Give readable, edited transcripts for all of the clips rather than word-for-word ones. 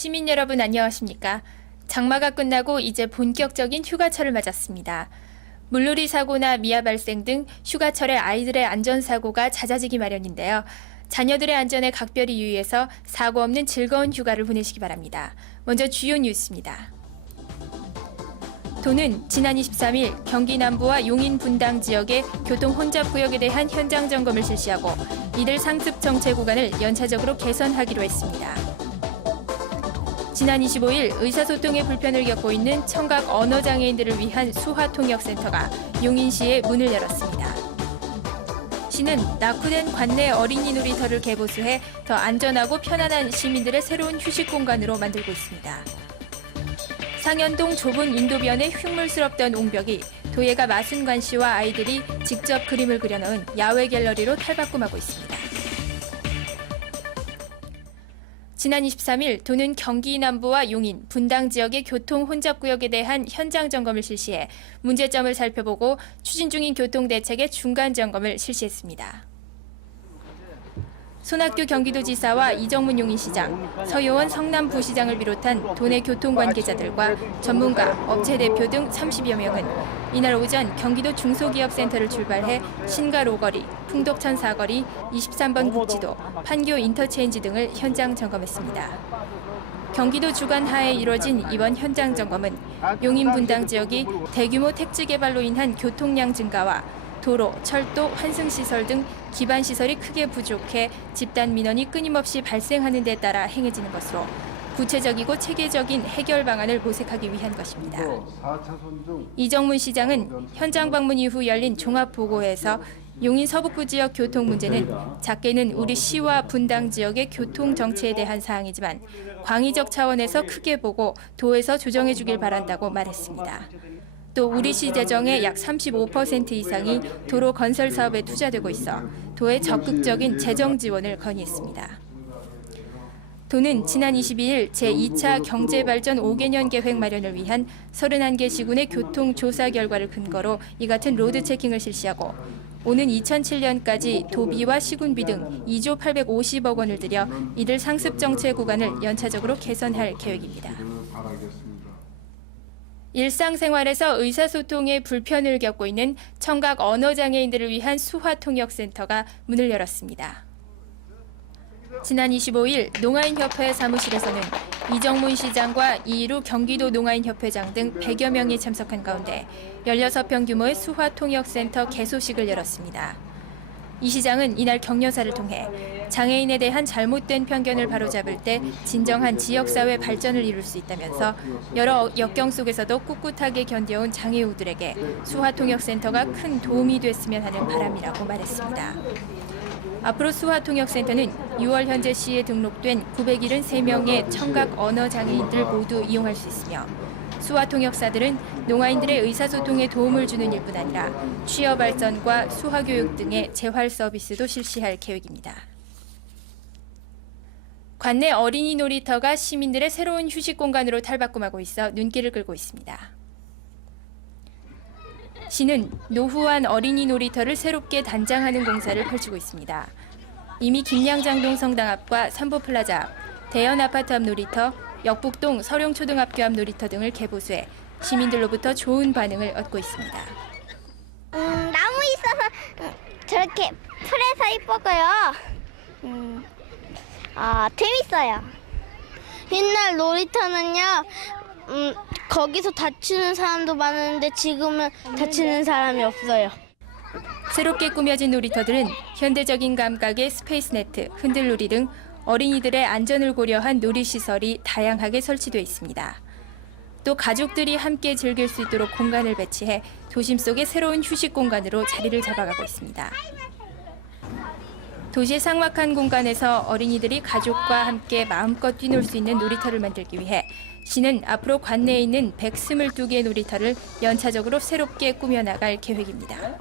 시민 여러분 안녕하십니까? 장마가 끝나고 이제 본격적인 휴가철을 맞았습니다. 물놀이 사고나 미아 발생 등 휴가철에 아이들의 안전사고가 잦아지기 마련인데요. 자녀들의 안전에 각별히 유의해서 사고 없는 즐거운 휴가를 보내시기 바랍니다. 먼저 주요 뉴스입니다. 도는 지난 23일 경기 남부와 용인 분당 지역의 교통 혼잡 구역에 대한 현장 점검을 실시하고 이들 상습 정체 구간을 연차적으로 개선하기로 했습니다. 지난 25일 의사소통에 불편을 겪고 있는 청각 언어장애인들을 위한 수화통역센터가 용인시에 문을 열었습니다. 시는 낙후된 관내 어린이 놀이터를 개보수해 더 안전하고 편안한 시민들의 새로운 휴식 공간으로 만들고 있습니다. 상현동 좁은 인도변의 흉물스럽던 옹벽이 도예가 마순관 씨와 아이들이 직접 그림을 그려넣은 야외 갤러리로 탈바꿈하고 있습니다. 지난 23일 도는 경기 남부와 용인, 분당 지역의 교통 혼잡구역에 대한 현장 점검을 실시해 문제점을 살펴보고 추진 중인 교통대책의 중간 점검을 실시했습니다. 손학규 경기도지사와 이정문 용인시장, 서효원 성남부시장을 비롯한 도내 교통 관계자들과 전문가, 업체 대표 등 30여 명은 이날 오전 경기도 중소기업센터를 출발해 신갈 5거리, 풍덕천 4거리, 23번 국지도, 판교 인터체인지 등을 현장 점검했습니다. 경기도 주관 하에 이뤄진 이번 현장 점검은 용인 분당 지역이 대규모 택지 개발로 인한 교통량 증가와 도로, 철도, 환승시설 등 기반시설이 크게 부족해 집단 민원이 끊임없이 발생하는 데 따라 행해지는 것으로 구체적이고 체계적인 해결 방안을 모색하기 위한 것입니다. 이정문 시장은 현장 방문 이후 열린 종합보고회에서 용인 서북부 지역 교통 문제는 작게는 우리 시와 분당 지역의 교통 정체에 대한 사항이지만 광의적 차원에서 크게 보고 도에서 조정해 주길 바란다고 말했습니다. 또 우리시 재정의 약 35% 이상이 도로 건설 사업에 투자되고 있어 도의 적극적인 재정 지원을 건의했습니다. 도는 지난 22일 제2차 경제발전 5개년 계획 마련을 위한 31개 시군의 교통 조사 결과를 근거로 이 같은 로드 체킹을 실시하고 오는 2007년까지 도비와 시군비 등 2조 850억 원을 들여 이들 상습 정체 구간을 연차적으로 개선할 계획입니다. 일상생활에서 의사소통에 불편을 겪고 있는 청각 언어장애인들을 위한 수화통역센터가 문을 열었습니다. 지난 25일 농아인협회 사무실에서는 이정문 시장과 이일우 경기도 농아인협회장 등 100여 명이 참석한 가운데 16평 규모의 수화통역센터 개소식을 열었습니다. 이 시장은 이날 격려사를 통해 장애인에 대한 잘못된 편견을 바로잡을 때 진정한 지역사회 발전을 이룰 수 있다면서 여러 역경 속에서도 꿋꿋하게 견뎌온 장애우들에게 수화통역센터가 큰 도움이 됐으면 하는 바람이라고 말했습니다. 앞으로 수화통역센터는 6월 현재 시에 등록된 973명의 청각 언어장애인들 모두 이용할 수 있으며 수화통역사들은 농아인들의 의사소통에 도움을 주는 일뿐 아니라 취업 발전과 수화교육 등의 재활 서비스도 실시할 계획입니다. 관내 어린이 놀이터가 시민들의 새로운 휴식 공간으로 탈바꿈하고 있어 눈길을 끌고 있습니다. 시는 노후한 어린이 놀이터를 새롭게 단장하는 공사를 펼치고 있습니다. 이미 김양장동 성당 앞과 삼보플라자 앞, 대연 아파트 앞 놀이터, 역북동 서룡초등학교 앞 놀이터 등을 개보수해 시민들로부터 좋은 반응을 얻고 있습니다. 나무 있어서 저렇게 풀에서 이뻐고요. 재밌어요. 옛날 놀이터는요, 거기서 다치는 사람도 많았는데 지금은 다치는 사람이 없어요. 새롭게 꾸며진 놀이터들은 현대적인 감각의 스페이스네트, 흔들놀이 등 어린이들의 안전을 고려한 놀이시설이 다양하게 설치되어 있습니다. 또 가족들이 함께 즐길 수 있도록 공간을 배치해 도심 속의 새로운 휴식 공간으로 자리를 잡아가고 있습니다. 도시의 삭막한 공간에서 어린이들이 가족과 함께 마음껏 뛰놀 수 있는 놀이터를 만들기 위해 시는 앞으로 관내에 있는 122개의 놀이터를 연차적으로 새롭게 꾸며나갈 계획입니다.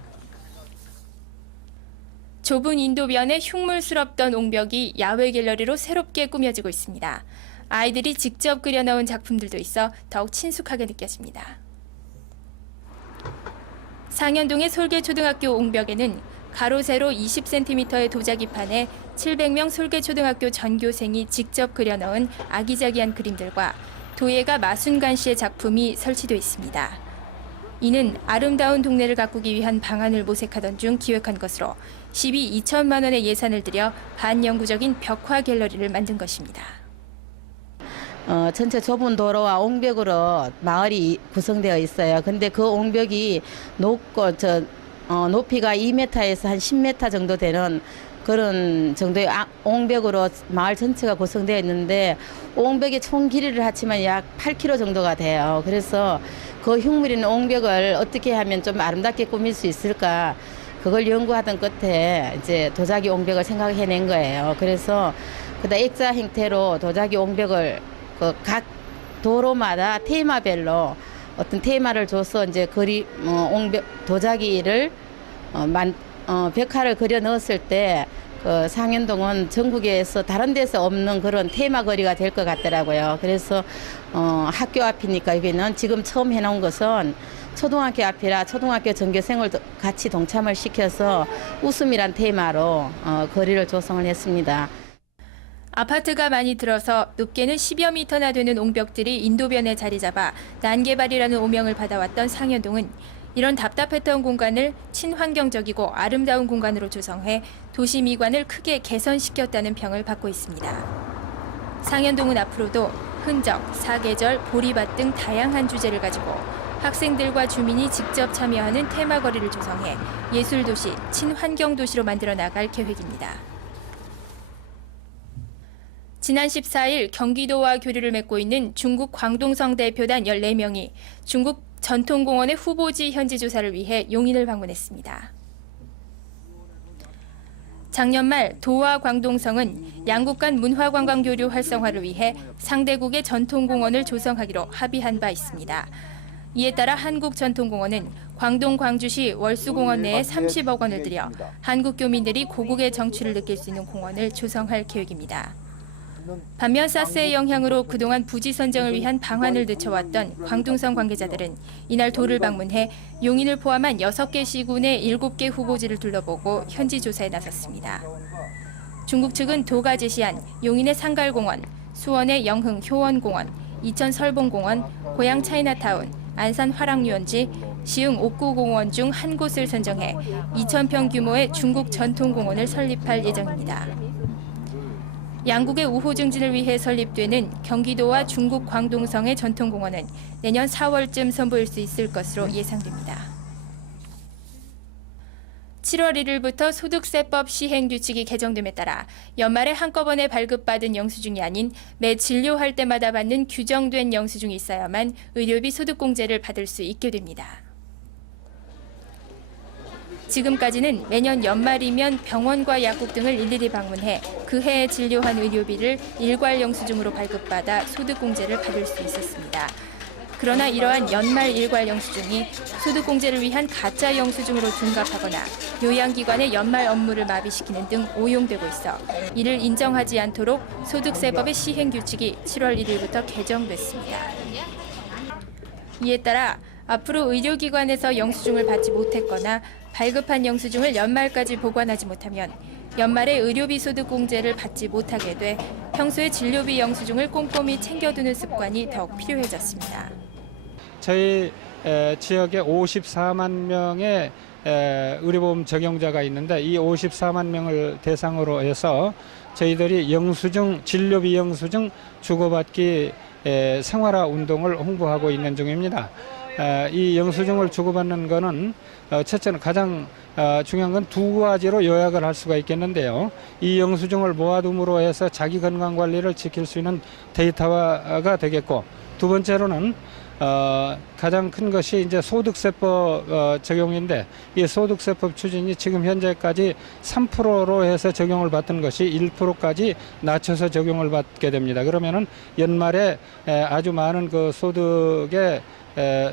좁은 인도변의 흉물스럽던 옹벽이 야외 갤러리로 새롭게 꾸며지고 있습니다. 아이들이 직접 그려넣은 작품들도 있어 더욱 친숙하게 느껴집니다. 상현동의 솔개초등학교 옹벽에는 가로 세로 20cm의 도자기판에 700명 솔개초등학교 전교생이 직접 그려넣은 아기자기한 그림들과 도예가 마순간 씨의 작품이 설치되어 있습니다. 이는 아름다운 동네를 가꾸기 위한 방안을 모색하던 중 기획한 것으로 12, 2천만 원의 예산을 들여 반영구적인 벽화 갤러리를 만든 것입니다. 전체 좁은 도로와 옹벽으로 마을이 구성되어 있어요. 근데 그 옹벽이 높고 높이가 2m에서 한 10m 정도 되는 그런 정도의 옹벽으로 마을 전체가 구성되어 있는데 옹벽의 총 길이를 합치면 약 8km 정도가 돼요. 그래서 그 흉물 있는 옹벽을 어떻게 하면 좀 아름답게 꾸밀 수 있을까 그걸 연구하던 끝에 이제 도자기 옹벽을 생각해낸 거예요. 그래서 그다 액자 형태로 도자기 옹벽을 각 도로마다 테마별로 어떤 테마를 줘서 이제 옹벽 도자기를 벽화를 그려 넣었을 때 그 상현동은 전국에서 다른 데서 없는 그런 테마 거리가 될 것 같더라고요. 그래서 학교 앞이니까 여기는 지금 처음 해놓은 것은 초등학교 앞이라 초등학교 전교생을 같이 동참을 시켜서 웃음이란 테마로 거리를 조성을 했습니다. 아파트가 많이 들어서 높게는 10여 미터나 되는 옹벽들이 인도변에 자리 잡아 난개발이라는 오명을 받아왔던 상현동은 이런 답답했던 공간을 친환경적이고 아름다운 공간으로 조성해 도시 미관을 크게 개선시켰다는 평을 받고 있습니다. 상현동은 앞으로도 흔적, 사계절, 보리밭 등 다양한 주제를 가지고 학생들과 주민이 직접 참여하는 테마거리를 조성해 예술도시, 친환경도시로 만들어 나갈 계획입니다. 지난 14일 경기도와 교류를 맺고 있는 중국 광동성 대표단 14명이 중국 전통공원의 후보지 현지 조사를 위해 용인을 방문했습니다. 작년 말 도와 광동성은 양국 간 문화관광 교류 활성화를 위해 상대국의 전통공원을 조성하기로 합의한 바 있습니다. 이에 따라 한국전통공원은 광동 광주시 월수공원 내에 30억 원을 들여 한국 교민들이 고국의 정취를 느낄 수 있는 공원을 조성할 계획입니다. 반면 사스의 영향으로 그동안 부지 선정을 위한 방안을 늦춰왔던 광둥성 관계자들은 이날 도를 방문해 용인을 포함한 6개 시군의 7개 후보지를 둘러보고 현지 조사에 나섰습니다. 중국 측은 도가 제시한 용인의 상갈공원, 수원의 영흥 효원공원, 이천 설봉공원, 고양 차이나타운, 안산 화랑유원지, 시흥 옥구공원 중 한 곳을 선정해 2,000평 규모의 중국 전통공원을 설립할 예정입니다. 양국의 우호 증진을 위해 설립되는 경기도와 중국 광동성의 전통공원은 내년 4월쯤 선보일 수 있을 것으로 예상됩니다. 7월 1일부터 소득세법 시행규칙이 개정됨에 따라 연말에 한꺼번에 발급받은 영수증이 아닌 매 진료할 때마다 받는 규정된 영수증이 있어야만 의료비 소득공제를 받을 수 있게 됩니다. 지금까지는 매년 연말이면 병원과 약국 등을 일일이 방문해 그 해에 진료한 의료비를 일괄 영수증으로 발급받아 소득공제를 받을 수 있었습니다. 그러나 이러한 연말 일괄 영수증이 소득공제를 위한 가짜 영수증으로 둔갑하거나 요양기관의 연말 업무를 마비시키는 등 오용되고 있어 이를 인정하지 않도록 소득세법의 시행규칙이 7월 1일부터 개정됐습니다. 이에 따라 앞으로 의료기관에서 영수증을 받지 못했거나 발급한 영수증을 연말까지 보관하지 못하면 연말에 의료비 소득공제를 받지 못하게 돼 평소에 진료비 영수증을 꼼꼼히 챙겨두는 습관이 더욱 필요해졌습니다. 저희 지역에 54만 명의 의료보험 적용자가 있는데 이 54만 명을 대상으로 해서 저희들이 영수증, 진료비 영수증 주고받기 생활화 운동을 홍보하고 있는 중입니다. 이 영수증을 주고받는 것은 첫째는 가장 중요한 건 두 가지로 요약을 할 수가 있겠는데요. 이 영수증을 모아둠으로 해서 자기 건강 관리를 지킬 수 있는 데이터화가 되겠고, 두 번째로는 가장 큰 것이 이제 소득세법 적용인데, 이 소득세법 추진이 지금 현재까지 3%로 해서 적용을 받던 것이 1%까지 낮춰서 적용을 받게 됩니다. 그러면은 연말에 아주 많은 그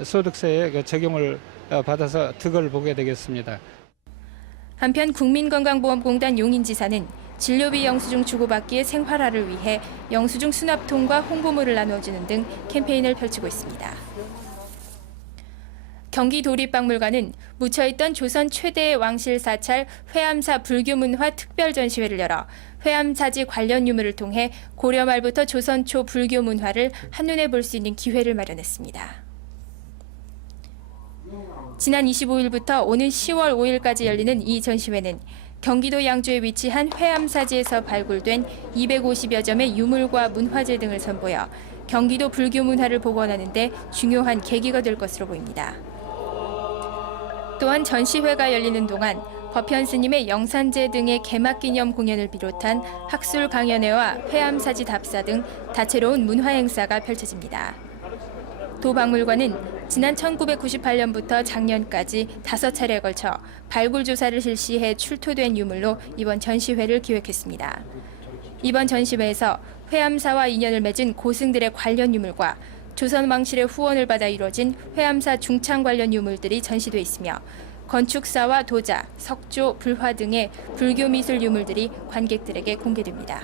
소득세의 그 적용을 받아서 득을 보게 되겠습니다. 한편 국민건강보험공단 용인지사는 진료비 영수증 주고받기의 생활화를 위해 영수증 수납통과 홍보물을 나누어주는 등 캠페인을 펼치고 있습니다. 경기도립박물관은 묻혀있던 조선 최대의 왕실 사찰 회암사 불교문화 특별전시회를 열어 회암사지 관련 유물을 통해 고려 말부터 조선 초 불교 문화를 한눈에 볼 수 있는 기회를 마련했습니다. 지난 25일부터 오는 10월 5일까지 열리는 이 전시회는 경기도 양주에 위치한 회암사지에서 발굴된 250여 점의 유물과 문화재 등을 선보여 경기도 불교 문화를 복원하는 데 중요한 계기가 될 것으로 보입니다. 또한 전시회가 열리는 동안 법현 스님의 영산제 등의 개막 기념 공연을 비롯한 학술 강연회와 회암사지 답사 등 다채로운 문화 행사가 펼쳐집니다. 도박물관은 지난 1998년부터 작년까지 5차례에 걸쳐 발굴 조사를 실시해 출토된 유물로 이번 전시회를 기획했습니다. 이번 전시회에서 회암사와 인연을 맺은 고승들의 관련 유물과 조선 왕실의 후원을 받아 이루어진 회암사 중창 관련 유물들이 전시돼 있으며 건축사와 도자, 석조, 불화 등의 불교 미술 유물들이 관객들에게 공개됩니다.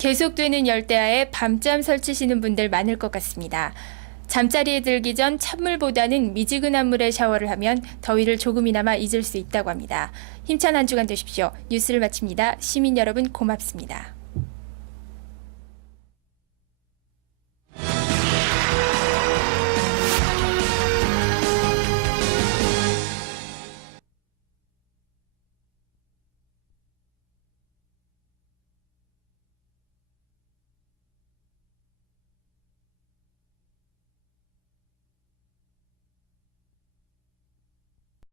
계속되는 열대야에 밤잠 설치시는 분들 많을 것 같습니다. 잠자리에 들기 전 찬물보다는 미지근한 물에 샤워를 하면 더위를 조금이나마 잊을 수 있다고 합니다. 힘찬 한 주간 되십시오. 뉴스를 마칩니다. 시민 여러분 고맙습니다.